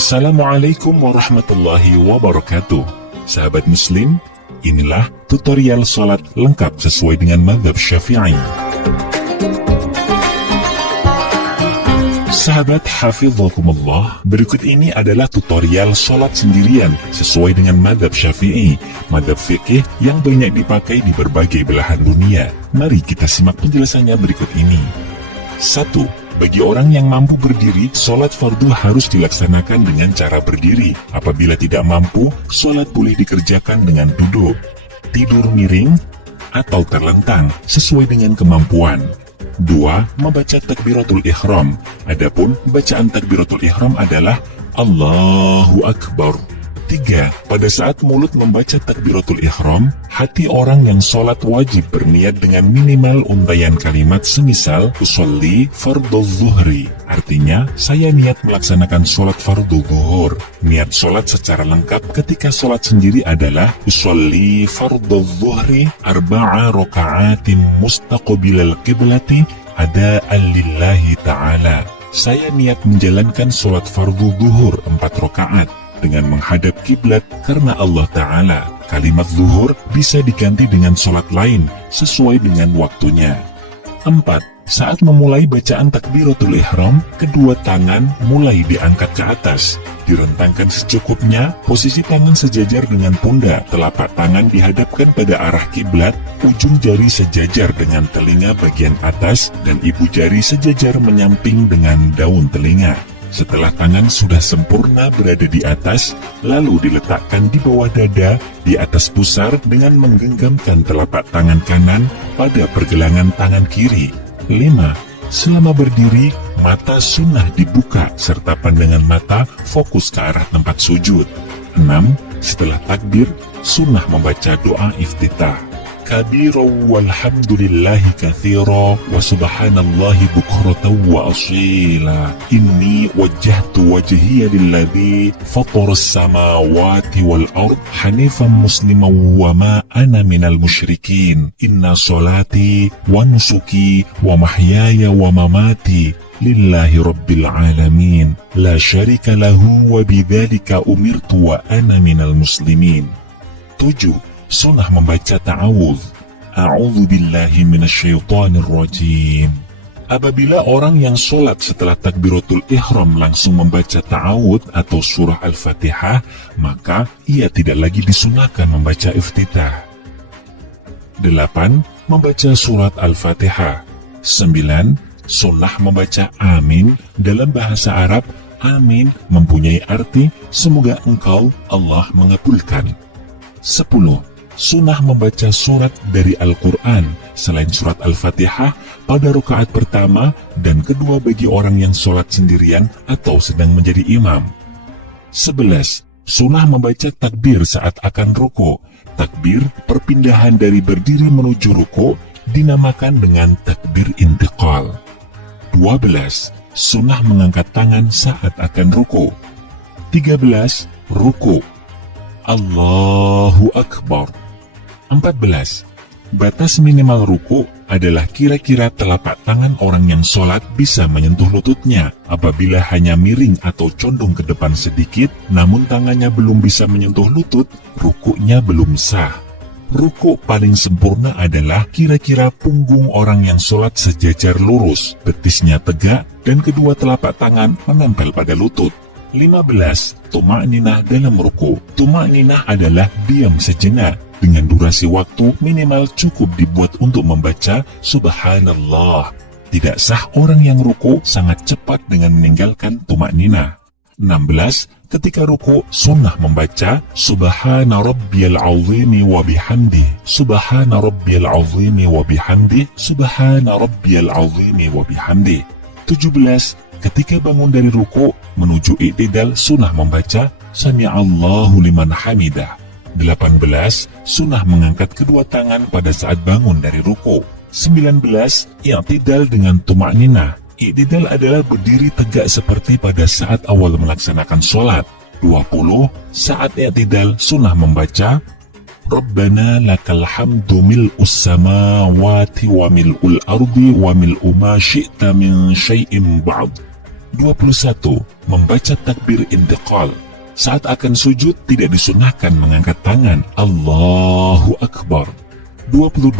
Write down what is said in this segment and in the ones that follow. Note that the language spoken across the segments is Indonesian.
Assalamualaikum warahmatullahi wabarakatuh. Sahabat muslim, inilah tutorial sholat lengkap sesuai dengan mazhab Syafi'i. Sahabat hafizakumullah, berikut ini adalah tutorial sholat sendirian sesuai dengan mazhab Syafi'i, mazhab fikih yang banyak dipakai di berbagai belahan dunia. Mari kita simak penjelasannya berikut ini. 1. Bagi orang yang mampu berdiri, sholat fardu harus dilaksanakan dengan cara berdiri. Apabila tidak mampu, sholat boleh dikerjakan dengan duduk, tidur miring, atau terlentang, sesuai dengan kemampuan. 2. Membaca takbiratul ihram. Adapun bacaan takbiratul ihram adalah Allahu Akbar. 3. Pada saat mulut membaca takbiratul ihram, hati orang yang sholat wajib berniat dengan minimal untaian kalimat semisal usolli fardhu zuhri. Artinya, saya niat melaksanakan sholat fardhu zuhur. Niat sholat secara lengkap ketika sholat sendiri adalah usolli fardhu zuhri arba'a raka'atin mustaqbilal qiblati ada'an lillahi ta'ala. Saya niat menjalankan sholat fardhu zuhur 4 rakaat dengan menghadap kiblat karena Allah Ta'ala. Kalimat zuhur bisa diganti dengan sholat lain sesuai dengan waktunya. 4. Saat memulai bacaan takbiratul ihram, kedua tangan mulai diangkat ke atas, direntangkan secukupnya, posisi tangan sejajar dengan pundak, telapak tangan dihadapkan pada arah kiblat, ujung jari sejajar dengan telinga bagian atas, dan ibu jari sejajar menyamping dengan daun telinga. Setelah tangan sudah sempurna berada di atas, lalu diletakkan di bawah dada, di atas pusar dengan menggenggamkan telapak tangan kanan pada pergelangan tangan kiri. 5. Selama berdiri, mata sunnah dibuka serta pandangan mata fokus ke arah tempat sujud. 6. Setelah takbir, sunnah membaca doa iftitah. Kabira walhamdulillahi kathira wa subhanallahi bukratan wa asila. Inni wajjahtu wajhiya lilladhi fataras samawati wal ard hanifan musliman wa ma ana minal musyrikin. Inna salati wa nusuki wa mahyaya wa mamati lillahi rabbil alamin. La syarika lahu wa bidzalika umirtu wa ana minal muslimin. 7. Sunnah membaca ta'awudz. A'udzu billahi minasyaitonir rajim. Apabila orang yang sholat setelah takbiratul ihram langsung membaca ta'awudz atau surah Al-Fatihah, maka ia tidak lagi disunahkan membaca iftitah. 8. Membaca surat Al-Fatihah. 9. Sunnah membaca amin. Dalam bahasa Arab, amin mempunyai arti semoga engkau Allah mengabulkan. 10. Sunnah membaca surat dari Al-Quran selain surat Al-Fatihah pada rakaat pertama dan kedua bagi orang yang sholat sendirian atau sedang menjadi imam. 11. Sunnah membaca takbir saat akan ruku. Takbir perpindahan dari berdiri menuju ruku dinamakan dengan takbir intiqal. 12. Sunnah mengangkat tangan saat akan ruku. 13. Ruku. Allahu Akbar. 14. Batas minimal ruku adalah kira-kira telapak tangan orang yang sholat bisa menyentuh lututnya. Apabila hanya miring atau condong ke depan sedikit, namun tangannya belum bisa menyentuh lutut, rukuknya belum sah. Ruku paling sempurna adalah kira-kira punggung orang yang sholat sejajar lurus, betisnya tegak, dan kedua telapak tangan menempel pada lutut. 15. Tuma'ninah dalam ruku. Tuma'ninah adalah diam sejenak, dengan durasi waktu minimal cukup dibuat untuk membaca Subhanallah. Tidak sah orang yang ruku sangat cepat dengan meninggalkan tuma'ninah. 16. Ketika ruku, sunnah membaca Subhana Rabbiyal Azimi wa bihamdih. Subhana Rabbiyal Azimi wa bihamdih. Subhana Rabbiyal Azimi wa bihamdih. 17. Ketika bangun dari ruku menuju i'tidal, sunnah membaca Sami'allahu liman hamidah. 18. Sunnah mengangkat kedua tangan pada saat bangun dari ruku. 19. I'tidal dengan tuma'ninah. I'tidal adalah berdiri tegak seperti pada saat awal melaksanakan sholat. 20. Saat i'tidal, sunnah membaca Rabbana lakal hamdu mil'us samawati wa mil'ul ardi wa mil'u ma syi'ta min syai'in ba'd. 21. Membaca takbir intiqal. Saat akan sujud tidak disunahkan mengangkat tangan. Allahu Akbar. 22.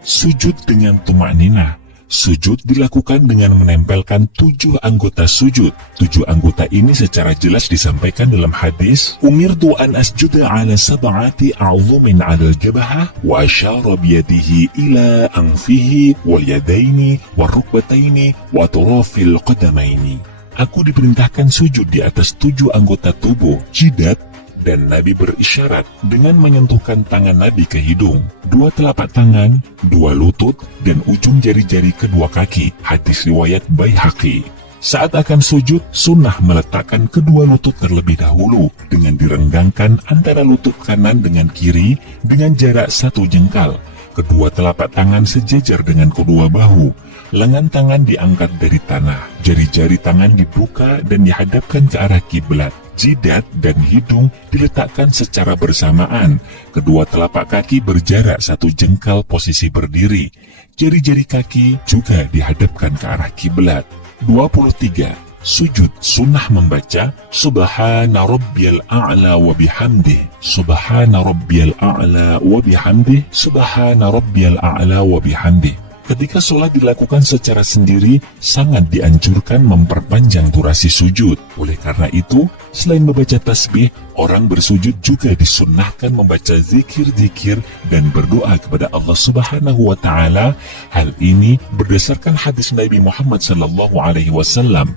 Sujud dengan tumakninah. Sujud dilakukan dengan menempelkan 7 anggota sujud. 7 anggota ini secara jelas disampaikan dalam hadis, Umirtu an asjuda ala sab'ati a'zumin ala al-jabhah wa asyara biyadihi ila anfihi wal yadaini wal rukbataini wa turafil qadamaini. Aku diperintahkan sujud di atas 7 anggota tubuh, jidat, dan Nabi berisyarat dengan menyentuhkan tangan Nabi ke hidung, 2 telapak tangan, 2 lutut, dan ujung jari-jari kedua kaki. Hadis riwayat Baihaqi. Saat akan sujud, sunnah meletakkan kedua lutut terlebih dahulu dengan direnggangkan antara lutut kanan dengan kiri dengan jarak 1 jengkal. Kedua telapak tangan sejajar dengan kedua bahu. Lengan tangan diangkat dari tanah. Jari-jari tangan dibuka dan dihadapkan ke arah kiblat. Jidat dan hidung diletakkan secara bersamaan. Kedua telapak kaki berjarak 1 jengkal posisi berdiri. Jari-jari kaki juga dihadapkan ke arah kiblat. 23. Sujud sunnah membaca Subhana Rabbiyal A'la wa bihamdih. Subhana Rabbiyal A'la wa bihamdih. Subhana Rabbiyal A'la wa bihamdih. Ketika sholat dilakukan secara sendiri, sangat dianjurkan memperpanjang durasi sujud. Oleh karena itu, selain membaca tasbih, orang bersujud juga disunnahkan membaca zikir-zikir dan berdoa kepada Allah Subhanahu wa Ta'ala. Hal ini berdasarkan hadis Nabi Muhammad SAW.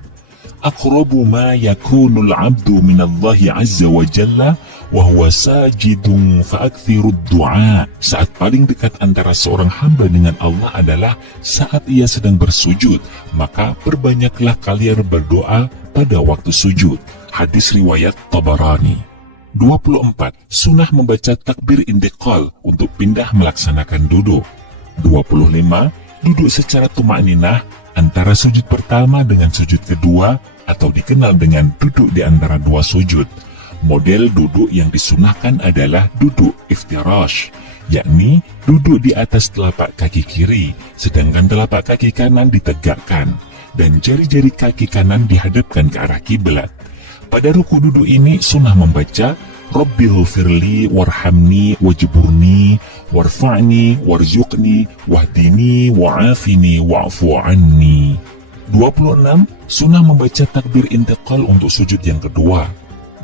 Aqrabu ma yakunul abdu minallahi azza wa jalla wa huwa sajidun fa'akthirud du'a. Saat paling dekat antara seorang hamba dengan Allah adalah saat ia sedang bersujud, maka perbanyaklah kalian berdoa pada waktu sujud. Hadis riwayat Tabarani. 24. Sunnah membaca takbir intiqal untuk pindah melaksanakan duduk. 25. Duduk secara tumakninah antara sujud pertama dengan sujud kedua, atau dikenal dengan duduk di antara 2 sujud. Model duduk yang disunahkan adalah duduk iftirash, yakni duduk di atas telapak kaki kiri, sedangkan telapak kaki kanan ditegakkan, dan jari-jari kaki kanan dihadapkan ke arah kiblat. Pada ruku duduk ini sunnah membaca Rabbighfirli warhamni wajburni warfa'ni warzuqni wahdini wa'afini wa'fu anni. 26. Sunnah membaca takbir intiqal untuk sujud yang kedua.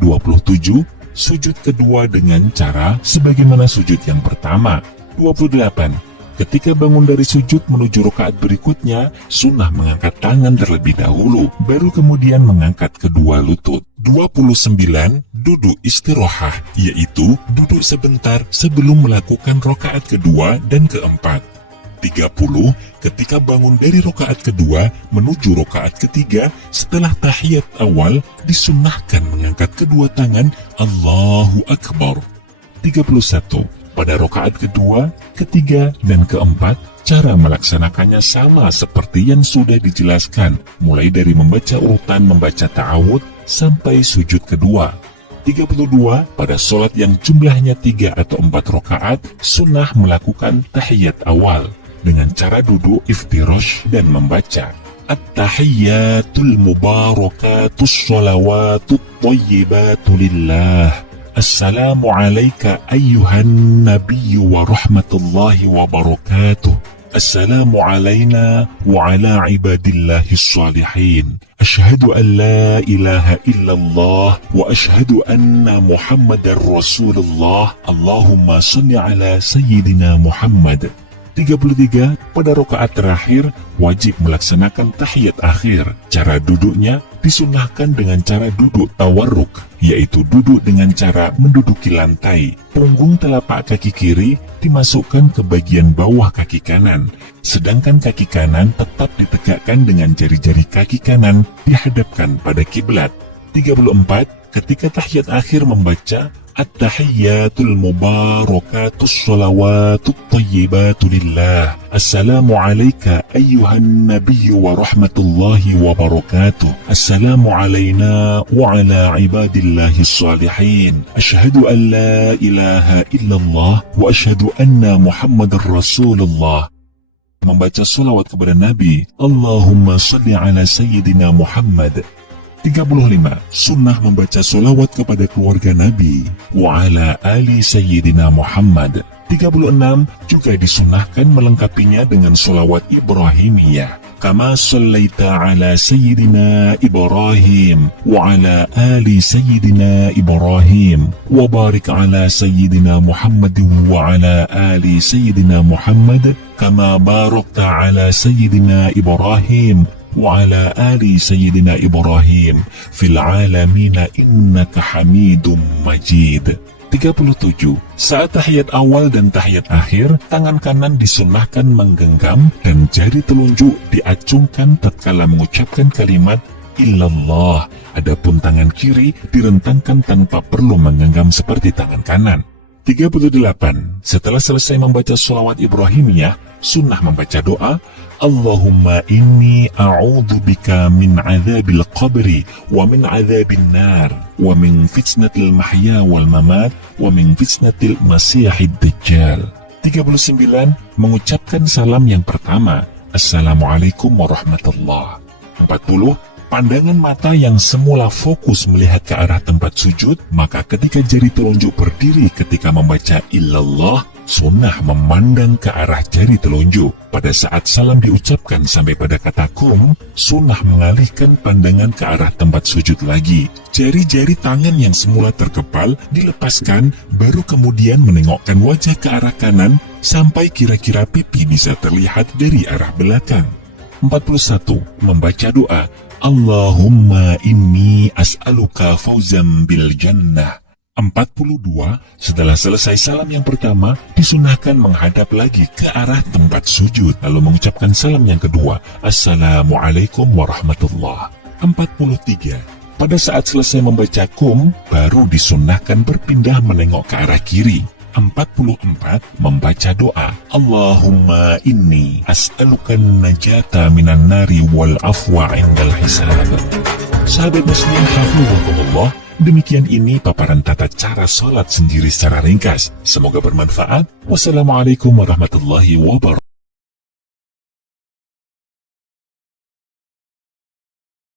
27. Sujud kedua dengan cara sebagaimana sujud yang pertama. 28. Ketika bangun dari sujud menuju rakaat berikutnya, sunnah mengangkat tangan terlebih dahulu, baru kemudian mengangkat kedua lutut. 29. Duduk istirahah, yaitu duduk sebentar sebelum melakukan rakaat kedua dan keempat. 30. Ketika bangun dari rakaat kedua menuju rakaat ketiga, setelah tahiyat awal, disunnahkan mengangkat kedua tangan Allahu Akbar. 31. Pada rakaat kedua, ketiga, dan keempat, cara melaksanakannya sama seperti yang sudah dijelaskan, mulai dari membaca urutan membaca ta'awud sampai sujud kedua. 32. Pada sholat yang jumlahnya 3 atau 4 rakaat, sunnah melakukan tahiyat awal dengan cara duduk iftirash dan membaca At-tahiyyatul mubarakatus sholawatut tayyibatu lillah. Assalamu alayka ayyuhan nabiyyu wa rahmatullahi wa barakatuh. Assalamu alayna wa ala ibadillahis salihin. Ashhadu an la ilaha illallah wa ashhadu anna Muhammadar Rasulullah. Allahumma salli ala Sayyidina Muhammad. 33. Pada rakaat terakhir wajib melaksanakan tahiyat akhir. Cara duduknya disunnahkan dengan cara duduk tawarruk, yaitu duduk dengan cara menduduki lantai. Punggung telapak kaki kiri dimasukkan ke bagian bawah kaki kanan, sedangkan kaki kanan tetap ditegakkan dengan jari-jari kaki kanan dihadapkan pada kiblat. 34. Ketika tahiyat akhir membaca At-tahiyyatul mubarakatus sholawatut tayyibatu lillah. Assalamu alayka ayyuhan nabiyyu wa rahmatullahi wa barakatuh. Assalamu alayna wa ala ibadillahis salihin. Ashhadu an la ilaha illallah wa ashhadu anna Muhammadar Rasulullah. membaca sholawat kepada Nabi. Allahumma sholli ala Sayyidina Muhammad. 35. Sunnah membaca sholawat kepada keluarga Nabi. Wa ala ali Sayyidina Muhammad. 36. Juga disunnahkan melengkapinya dengan sholawat Ibrahimiyah. Kama shallaita ala Sayyidina Ibrahim wa ala ali Sayyidina Ibrahim wa barik ala Sayyidina Muhammad wa ala ali Sayyidina Muhammad kama barakta ala Sayyidina Ibrahim wa ala ali Sayyidina Ibrahim fil alamina innaka hamidum majid. 37. Saat tahiyat awal dan tahiyat akhir, tangan kanan disunnahkan menggenggam dan jari telunjuk diacungkan tatkala mengucapkan kalimat illallah. Adapun tangan kiri direntangkan tanpa perlu menggenggam seperti tangan kanan. 38. Setelah selesai membaca sholawat Ibrahimiyah, sunnah membaca doa Allahumma inni a'udzubika min adzabil qabri wa min adzabil nar wa min fitnatil mahya wal mamat wa min fitnatil masihid dajjal. 39. Mengucapkan salam yang pertama, Assalamualaikum warahmatullah. 40. Pandangan mata yang semula fokus melihat ke arah tempat sujud, maka ketika jari telunjuk berdiri ketika membaca illallah, sunnah memandang ke arah jari telunjuk. Pada saat salam diucapkan sampai pada kata kum, sunnah mengalihkan pandangan ke arah tempat sujud lagi. Jari-jari tangan yang semula terkepal dilepaskan, baru kemudian menengokkan wajah ke arah kanan sampai kira-kira pipi bisa terlihat dari arah belakang. 41. Membaca doa Allahumma inni as'aluka fawzan bil jannah. 42. Setelah selesai salam yang pertama, disunahkan menghadap lagi ke arah tempat sujud, lalu mengucapkan salam yang kedua, Assalamualaikum warahmatullah. 43. Pada saat selesai membaca kum, baru disunahkan berpindah menengok ke arah kiri. 44. Membaca doa Allahumma inni as'alukan najata minan nari wal afwa indal hisab. Sahabat muslim hafizahumullah, demikian ini paparan tata cara sholat sendiri secara ringkas. Semoga bermanfaat. Wassalamualaikum warahmatullahi wabarakatuh.